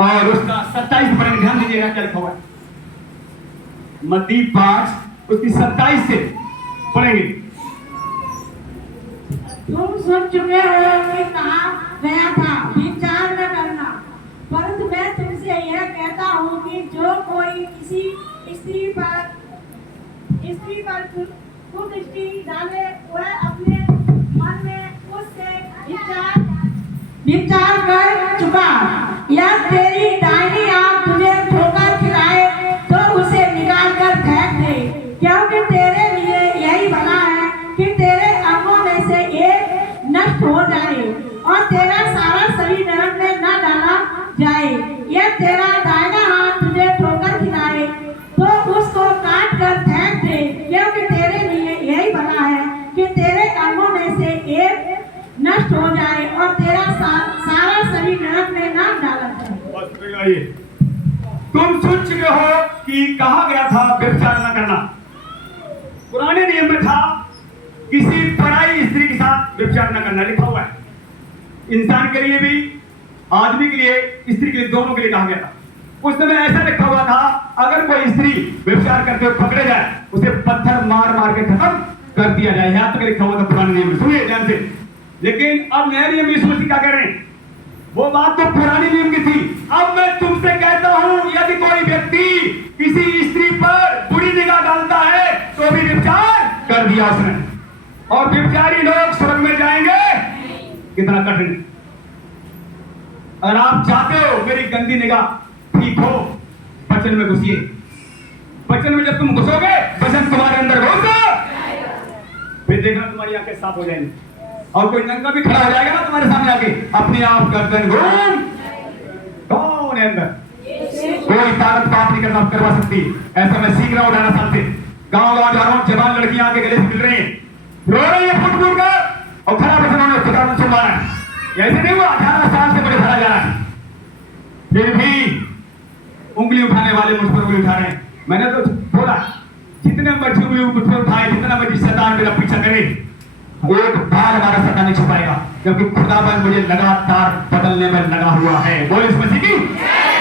और उसका 27 पढ़ेंगे, ध्यान दीजिएगा क्या लिखा हुआ है। मत्ती 5 उसकी 27 से पढ़ेंगे। तुम सुन चुके हो कि कहा गया था विचार न करना, परंतु मैं तुमसे यह कहता हूँ कि जो कोई किसी स्त्री पर कुदृष्टि डाले वह अपने मन में उससे विचार कर चुका। या तेरी दाहिनी आंख तुझे ठोकर खिलाए तो उसे निकाल कर फेंक दे, क्योंकि तेरे लिए यही भला है कि तेरे अंगों में से एक नष्ट हो जाए और तेरा सारा शरीर नरक में न डाला जाए। यह तेरा दाहिना हाथ तुझे ठोकर खिलाए तो उसको काट कर फेंक दे, क्योंकि तेरे लिए यही भला है कि तेरे अंगों में से एक नष्ट हो जाए और तेरा सारा शरीर नरक में न डाला जाए। तुम सुन चुके हो कि कहा गया था व्यभिचार न करना। पुराने नियम में था किसी पराई स्त्री के साथ व्यभिचार न करना, लिखा हुआ है। इंसान के लिए भी, आदमी के लिए, स्त्री के लिए, दोनों के लिए कहा गया था। उस समय ऐसा लिखा हुआ था अगर कोई स्त्री व्यभिचार करते हुए पकड़े जाए उसे पत्थर मार मार के खत्म कर दिया जाए, यहां तक लिखा हुआ था पुराने नियम में। सुनिए ध्यान से। लेकिन अब नए नियम में यीशु मसीह क्या कह रहे हैं? वो बात तो पुराने नियम की थी। अब मैं तुमसे कहता हूं यदि कोई व्यक्ति किसी स्त्री पर बुरी निगाह डालता है तो भी व्यभिचार कर दिया उसने, और व्यभिचारी लोग स्वर्ग में जाएंगे। कितना कठिन। अगर आप चाहते हो मेरी गंदी निगाह ठीक हो, वचन में घुसिए। वचन में जब तुम घुसोगे वचन तुम्हारे अंदर घुस, फिर देखना तुम्हारी आंखें साफ हो जाएंगी। और कोई नंगा भी खड़ा हो जाएगा ना तुम्हारे सामने आके, अपने आप गर्दन घूम, कौन है अंदर? कोई ताकत पाप नहीं करवा सकती। ऐसा मैं सीख रहा हूं 18 साल से। गांव गांव जा रहा हूं, जवान लड़कियां आके गले से मिल रही हैं, रो रही है फुट फुट कर, और खड़ा वचन उन्होंने खुदा सुन रहा है। ऐसे नहीं हुआ, 18 साल से बड़े भरा जा रहा है, फिर भी उंगली उठाने वाले मुझ पर उंगली उठा रहे हैं। मैंने तो बोला जितने मर्जी उंगली मुझ पर उठाए, जितना मर्जी शैतान मेरा पीछा करे, एक बार हमारा शैतान नहीं छुपाएगा, क्योंकि खुदाबंद मुझे लगातार बदलने में लगा हुआ है। बोल इस मसीह की,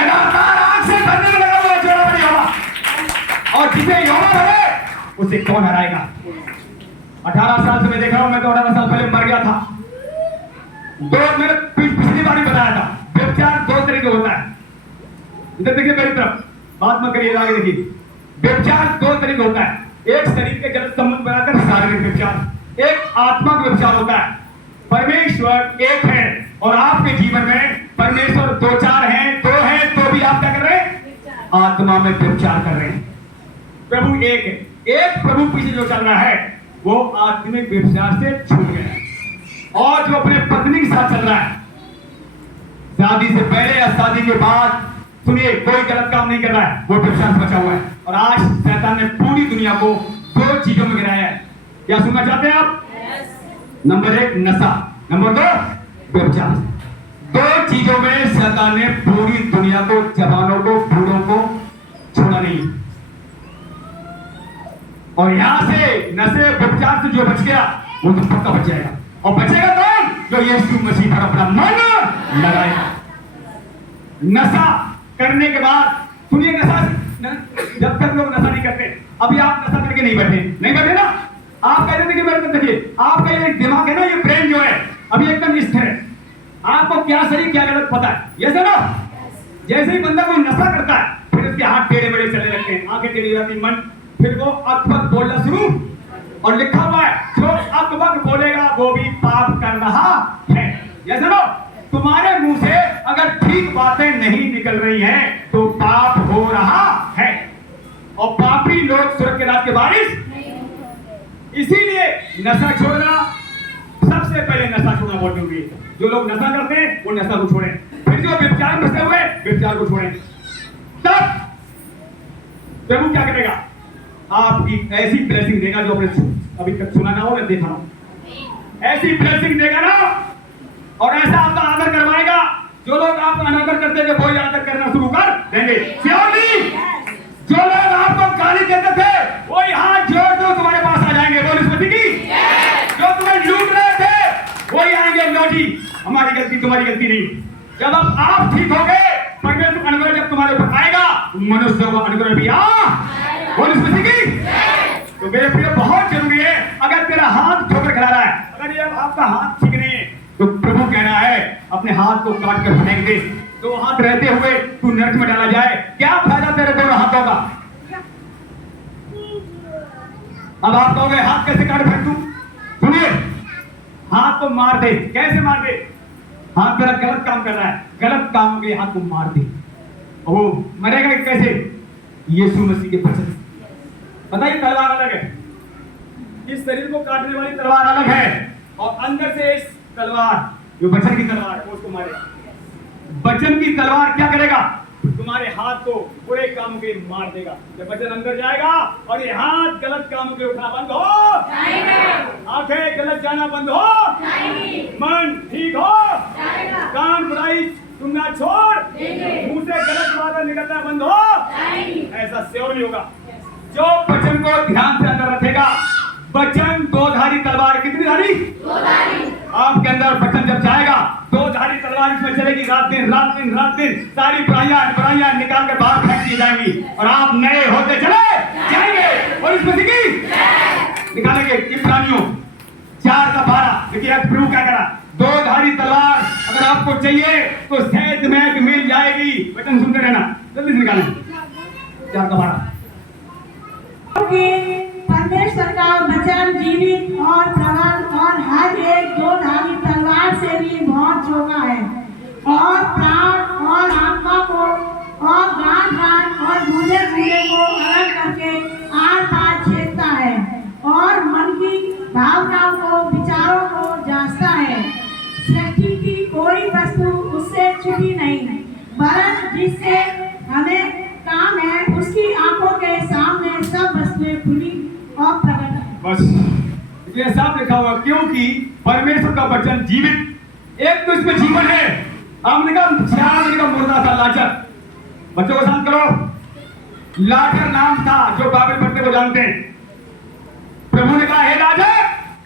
लगातार आंख से भरने में लगा हुआ है जोड़ा बनी होगा। और जिसे यहोवा है उसे कौन हराएगा? 18 साल से मैं देख रहा हूं। मैं तो 18 साल पहले मर गया था। मैंने पिछली बार ही बताया था, व्यभिचार 2 तरह के होता है। इधर देखिए मेरी तरफ, बात मत करिए, आगे देखिए। व्यभिचार 2 तरह के होता है। एक शरीर के गलत संबंध बनाकर शारीरिक व्यभिचार, एक आत्मा का व्यभिचार होता है। परमेश्वर एक है और आपके जीवन में परमेश्वर 2-4 हैं, 2 हैं, तो भी आप क्या कर रहे हैं? आत्मा में व्यभिचार कर रहे हैं। प्रभु एक है। एक प्रभु पीछे जो चल रहा है वो आत्मिक व्यभिचार से छूट गया है। और जो अपने पत्नी के साथ चल रहा है, शादी से पहले या शादी के बाद, सुनिए, कोई गलत काम नहीं कर रहा है, वो व्यभिचार से बचा हुआ है। और आज शैतान ने पूरी दुनिया को 2 चीजों में गिराया है। क्या सुनना चाहते हैं आप? नंबर 1 नशा, नंबर 2 व्यभिचार। 2 चीजों में शैतान ने पूरी दुनिया को, जवानों को, बूढ़ों को छोड़ा नहीं। और यहां से नशे व्यभिचार से जो बच गया वो तो पक्का बच जाएगा। और बचेगा कौन? जो यीशु मसीह पर अपना मन लगाएगा। नशा करने के बाद, सुनिए, नशा जब तक लोग नशा नहीं करते, अभी आप नशा करके नहीं बैठे ना, आप कहते थे कि मेरे को देखिए, आपका ये दिमाग है ना, ये ब्रेन जो है अभी एकदम स्थिर है। आपको क्या सही क्या गलत पता है, ये ना। जैसे ही बंदा कोई नशा करता है फिर उसके हाथ टेढ़े मेढ़े चलने लगते हैं, आंखें टेढ़ी जाती, मन, फिर वो अकबक बोलना शुरू। और लिखा हुआ है जो अकबक बोलेगा वो भी पाप कर रहा है। ये सुनो, तुम्हारे मुंह से अगर ठीक बातें नहीं निकल रही हैं तो पाप हो रहा है। और पापी लोग स्वर्ग के राज के वारिस। इसीलिए नशा छोड़ना, सबसे पहले नशा छोड़ना बहुत जरूरी है। जो लोग नशा करते हैं वो नशा को छोड़ें, फिर जो व्यभिचार में फंसे हुए व्यभिचार को छोड़ें। तब प्रभु क्या करेगा? आपकी ऐसी ब्लेसिंग देगा जो आपने अभी तक सुना ना हो, मैं देखा ना, ऐसी ब्लेसिंग देगा ना, और ऐसा आपका आदर करवाएगा। जो लोग आपका अनादर करते थे वो आदर करना शुरू कर देंगे। जो लोग आपको गाली देते थे वो हाथ जोड़ दो तुम्हारे पास आ जाएंगे। बोल इस मसीह की। जो तुम्हें लूट रहे थे वही आएंगे, लो जी हमारी गलती तुम्हारी गलती नहीं। जब अब आप ठीक हो गए परमेश्वर का अनुग्रह जब तुम्हारे ऊपर आएगा, मनुष्यों का अनुग्रह भी बोल इसमें की। तो मेरे प्रिय बहुत जरूरी है, अगर तेरा हाथ ठोकर खिला रहा है, अगर ये आपका हाथ ठीक नहीं है, तो प्रभु कह रहा है अपने हाथ को काट कर फेंक दे। तो हाथ रहते हुए तू नरक में डाला जाए, क्या फायदा तेरे दोनों हाथों का? अब आप कहोगे हाथ कैसे काट फेंक दूं? सुनिए, हाथ को मार दे। कैसे मार दे? हाथ तेरा गलत काम कर रहा है, गलत काम के हाथ को मार दे। वो मरेगा कैसे? यीशु मसीह के वचन से। पता है तलवार अलग है, इस शरीर को काटने वाली तलवार अलग है, और अंदर से इस तलवार जो वचन की तलवार है वो उसको मारेगा। वचन की तलवार क्या करेगा? तुम्हारे हाथ को बुरे काम के मार देगा। जब वचन अंदर जाएगा और ये हाथ गलत काम के उठना बंद हो, आंखें गलत जाना बंद हो, मन ठीक हो, कान बुराई सुनना छोड़, मुंह से गलत बातें निकलना बंद हो, ऐसा सेव होगा। जो वचन को ध्यान से अंदर रखेगा, वचन दो धारी तलवार, कितनी धारी? दो धारी। आपके अंदर वचन जब जाएगा, दो धारी तलवार इसमें चलेगी, रात दिन रात दिन रात दिन, सारी बुराइयां निकाल के बाहर फेंक दी जाएंगी, और आप नए होते चले जाएंगे। और इसमें से निकालेंगे इब्रानियों 4:12। देखिए प्रभु क्या करा, दो धारी तलवार अगर आपको चाहिए तो सेहत में मिल जाएगी। वचन सुनते रहना, जल्दी से निकालें 4:12। परमेश्वर का वचन जीवित और प्रबल और हर एक दो धारी तलवार से भी बहुत चौका है, और प्राण और आत्मा को और गांठ और गूंजे को अलग करके आर पार छेदता है, और मन की भावनाओं को, विचारों को जांचता है। सृष्टि की कोई वस्तु उससे छुपी नहीं, वरन जिससे हमें काम है उसकी आंखों के सामने सब वस्तुएं खुली और प्रकट है। बस ये साफ लिखा हुआ, क्योंकि परमेश्वर का वचन जीवित, एक तो इसमें जीवन है। हमने कहा मुर्दा था लाजर, बच्चों को शांत करो। लाजर नाम था, जो बाइबल पढ़ते को जानते हैं। प्रभु ने कहा हे लाजर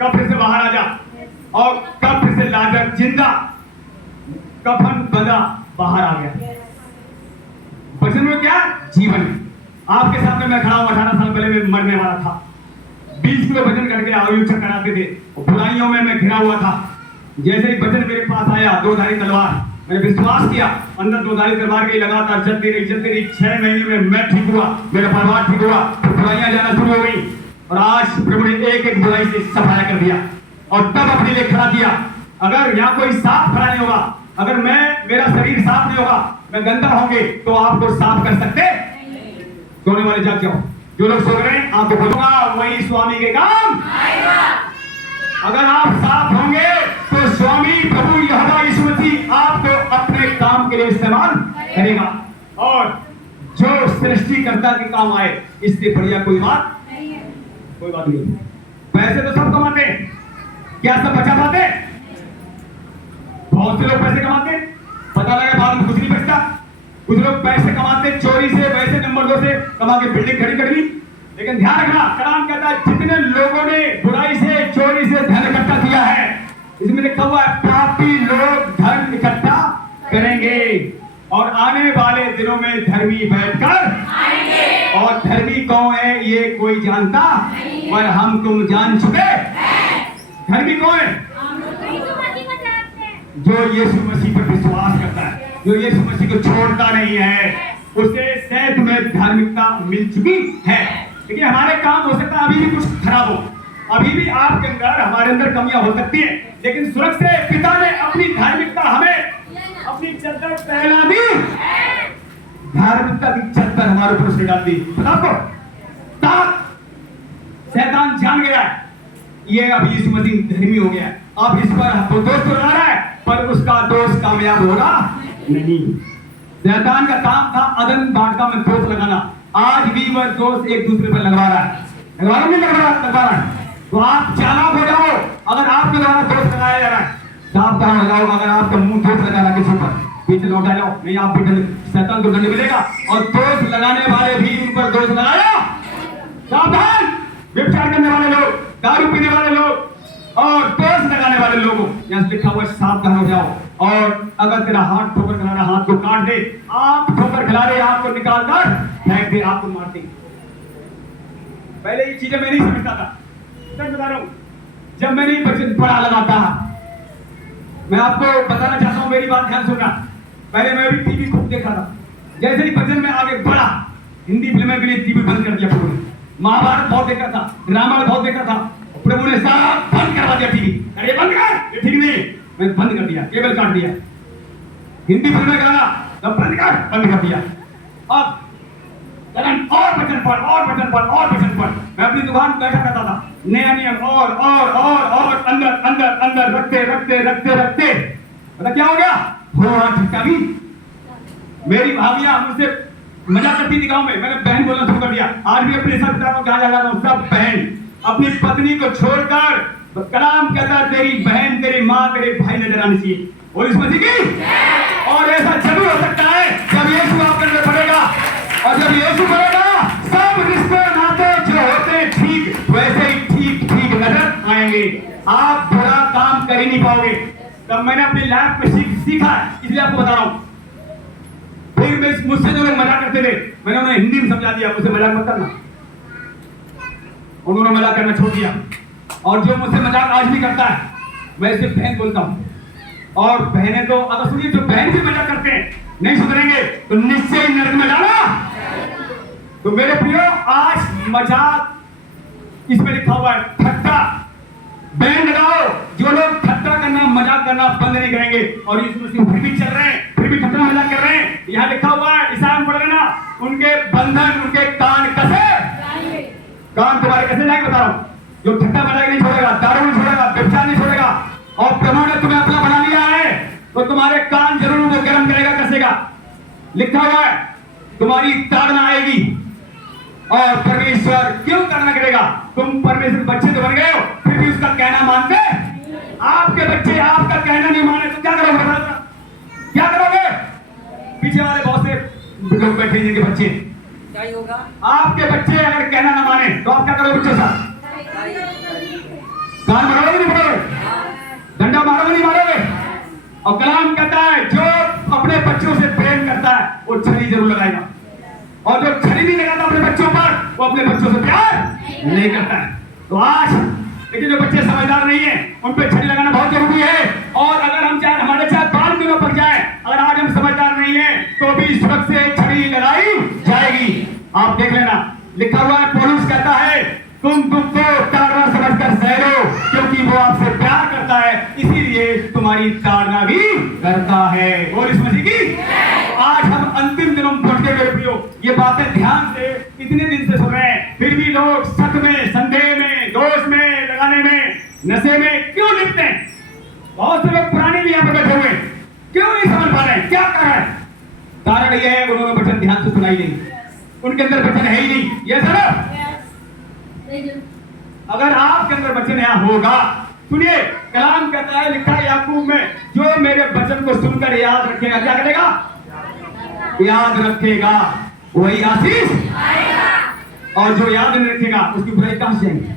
कब्र से बाहर आ जा, और कब्र से लाजर जिंदा कफन बंधा बाहर आ गया। वचन में क्या? जीवन। आपके सामने मैं खड़ा हूं, 18 साल पहले मैं मरने वाला था, 20 किलो वजन करके आयुष्य कराते थे, बुराइयों में मैं घिरा हुआ था। जैसे ही वचन मेरे पास आया, दो धारी तलवार, मैंने विश्वास किया, अंदर दो धारी तलवार की लगातार चलती रही 6 महीने में मैं ठीक हुआ, मेरा परिवार ठीक हुआ, तो बुराइयां जाना शुरू हो गई, और आज प्रभु ने एक एक बुराई से सफाया कर दिया, और तब अपने लिए खड़ा दिया। अगर यहाँ कोई साफ खड़ा नहीं होगा, अगर मेरा शरीर साफ नहीं होगा, मैं गंदा होंगे, तो आपको साफ कर सकते? सोने वाले जाग जाओ, जो लोग सो रहे हैं आपको बोलूंगा वही स्वामी के काम आएगा। अगर आप साफ होंगे तो स्वामी प्रभु यहोवा यीशु मसीह आपको अपने काम के लिए इस्तेमाल करेगा, और जो सृष्टिकर्ता के काम आए, इससे बढ़िया कोई बात नहीं है। कोई बात नहीं। पैसे तो सब कमाते हैं, क्या सब बचा पाते? बहुत से लोग पैसे कमाते हैं, पता लगा बाद में कुछ नहीं बचता। कुछ लोग पैसे कमाते चोरी से, वैसे नंबर 2 से कमा के बिल्डिंग खड़ी कर ली। लेकिन ध्यान रखना, कुरान कहता है जितने लोगों ने बुराई से, चोरी से धन इकट्ठा किया है, इसमें लिखा हुआ है पापी लोग धन इकट्ठा करेंगे, और आने वाले दिनों में धर्मी बैठकर आएंगे। और धर्मी कौन है ये कोई जानता, पर हम तुम जान चुके। धर्मी कौन है? जो यीशु मसीह पर विश्वास करता है, जो यीशु मसीह को छोड़ता नहीं है, उसे सैद में धार्मिकता मिल चुकी है। देखिए हमारे काम हो सकता है अभी भी कुछ खराब हो, अभी भी आपके अंदर, हमारे अंदर कमियां हो सकती हैं, लेकिन स्वर्ग से पिता ने अपनी धार्मिकता हमें अपनी चद्दर पहना दी, धार्मिकता की चद्दर हमारे ऊपर से डाल दी। आपको शैतान जान गया है ये अब यीशु मसीह धर्मी हो गया है, अब इस पर दोष तो लगा रहा है, पर उसका दोष कामयाब होगा नहीं। शैतान का काम था अदन बांटका में दोष लगाना, आज भी वह दोष एक दूसरे पर लगवा रहा है, लगवा रहा है। तो आप चालाक हो जाओ, अगर आपके द्वारा दोष लगाया जा रहा है, सावधान हो जाओ। अगर आपका मुंह दोष लगा रहा है किसी पर, पीछे लौटा जाओ, नहीं आप शैतान को दंड मिलेगा। और दोष लगाने वाले भी उन पर दोष लगाया, सावधान। व्यभिचार करने वाले लोग, दारू पीने वाले लोग और दोष लगाने वाले लोगों, यहाँ लिखा हुआ सावधान हो जाओ। और अगर तेरा हाथ ठोकर खिला रहा हाथ को काट दे, आप ठोकर खिला रहे हाथ को निकाल कर फेंक दे, आपको मार दे। पहले ये चीजें मैं नहीं समझता था, सच बता रहा हूं। जब मैंने ये वचन पढ़ा लगा था, मैं आपको बताना चाहता हूं, मेरी बात ध्यान सुनना। पहले मैं भी टीवी खूब देखा था, जैसे ही वचन में आगे बढ़ा, हिंदी फिल्में के लिए टीवी बंद कर दिया प्रभु ने। महाभारत बहुत देखा था, रामायण बहुत देखा था, प्रभु ने सब बंद करवा दिया टीवी। अरे बंद कर, ये ठीक नहीं, मैं बंद कर दिया, केबल काट दिया। हिंदी फिल्में गाना तब बंद कर दिया। अब और वचन पढ़, और वचन पढ़, और वचन पढ़। मैं अपनी दुकान पर बैठा करता था, नया नियम और अंदर अंदर अंदर रखते रखते रखते रखते मतलब क्या हो गया, थोड़ा झटका भी। मेरी भाभियां मुझसे मजाक करती थी गाँव में, मैंने बहन बोलना शुरू कर दिया। आज भी अपने सब पिता को कहा जा रहा हूँ, सब बहन अपनी पत्नी को छोड़कर, कलाम कहता तेरी बहन, तेरी माँ, तेरे भाई नजर आनी चाहिए। और इस मसीह की और ऐसा जरूर हो सकता है जब यीशु आपके अंदर पड़ेगा, और जब यीशु पड़ेगा सब रिश्ते नाते जो होते ठीक वैसे ही ठीक ठीक नजर आएंगे। आप बुरा काम कर ही नहीं पाओगे। तब मैंने अपनी लाइफ में सीखा है, इसलिए आपको बता रहा हूं। फिर मुझसे जो लोग मजाक करते थे, मैंने उन्हें हिंदी में समझा दिया, मुझसे मजाक मत करना। उन्होंने मजाक करना छोड़ दिया, और जो मुझसे मजाक आज भी करता है मैं सिर्फ बहन बोलता हूं। और बहनें तो अगर सुनिए, जो बहन से मजाक करते हैं नहीं सुधरेंगे तो निश्चय ही नरक में डाला। तो मेरे प्रियो, आज मजाक इसमें लिखा हुआ है ठट्टा। बैन लगाओ, जो लोग ठट्टा करना मजाक करना बंद नहीं करेंगे, और इस मुस्लिम फिर भी चल रहे हैं, फिर भी ठट्टा मजाक कर रहे हैं। यहाँ लिखा हुआ है, ईसाई पढ़ लेना, उनके बंधन, उनके कान कसे, कान तुम्हारे कैसे जाएंगे बता रहा हूं। जो ठट्टा मजाक नहीं छोड़ेगा, दारू नहीं छोड़ेगा, व्यवसाय नहीं छोड़ेगा, और प्रभु ने तुम्हें अपना बना लिया है, तो तुम्हारे कान जरूर वो गर्म करेगा, कसेगा। लिखा हुआ है तुम्हारी ताड़ना आएगी, और परमेश्वर क्यों ताड़ना करेगा? तुम परमेश्वर बच्चे तो बन गए हो, फिर भी उसका कहना मानते? आपके बच्चे आपका कहना नहीं माने तो क्या करोगे? क्या करोगे? पीछे वाले बहुत से लोग बैठे जिनके बच्चे, क्या होगा? आपके बच्चे अगर कहना ना माने तो आप क्या करोगे बच्चों साथ? कान मारोगे नहीं मारोगे? डंडा मारोगे नहीं मारोगे? और कलाम कहता है जो अपने बच्चों से प्रेम करता है वो छड़ी जरूर लगाएगा, और जो छड़ी नहीं लगाता अपने बच्चों पर वो अपने बच्चों से प्यार नहीं करता है। तो आज लेकिन जो बच्चे समझदार नहीं है उन पे छड़ी लगाना बहुत जरूरी है। और अगर हम चाहे हमारे चाहे बाल क्यों न पक जाए, अगर आज हम समझदार नहीं है तो भी इस वक्त से छड़ी लगाई जाएगी। आप देख लेना, लिखा हुआ है, पौलुस कहता है तुम दुख को ताड़ना समझकर सह लो, क्योंकि वो आपसे प्यार करता है, इसीलिए तुम्हारी ताड़ना भी करता है। और इस मसीह की आज हम अंतिम दिनों में पहुंच गए प्रियो। ये बातें ध्यान से इतने दिन से सुन रहे हैं, फिर भी लोग शक में, संदेह में, दोष में लगाने में, नशे में क्यों लिपटे हैं? बहुत से लोग पुराने भी यहाँ पर बैठे हुए, क्यों नहीं समझ पा रहे? क्या कारण है? कारण यह है उन्होंने वचन ध्यान से सुनाई नहीं, उनके अंदर वचन है ही नहीं। ये सर अगर आपके अंदर वचन यहाँ होगा, सुनिए कलाम कहता है, लिखा है याकूब में, जो मेरे वचन को सुनकर याद रखेगा, क्या करेगा? याद रखेगा वही आशीष पाएगा, और जो याद नहीं रखेगा उसकी बुराई कहां से आएगी?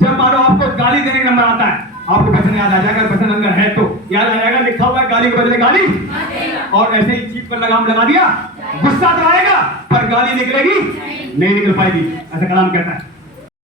जब मानो आपको गाली देने का नंबर आता है, आपको वचन याद आ जाएगा, वचन अंदर है तो याद आ जाएगा। लिखा हुआ है गाली के बदले गाली, और ऐसे ही जीभ पर लगाम लगा दिया, गुस्सा तो आएगा पर गाली निकलेगी नहीं निकल पाएगी, ऐसा कलाम कहता है।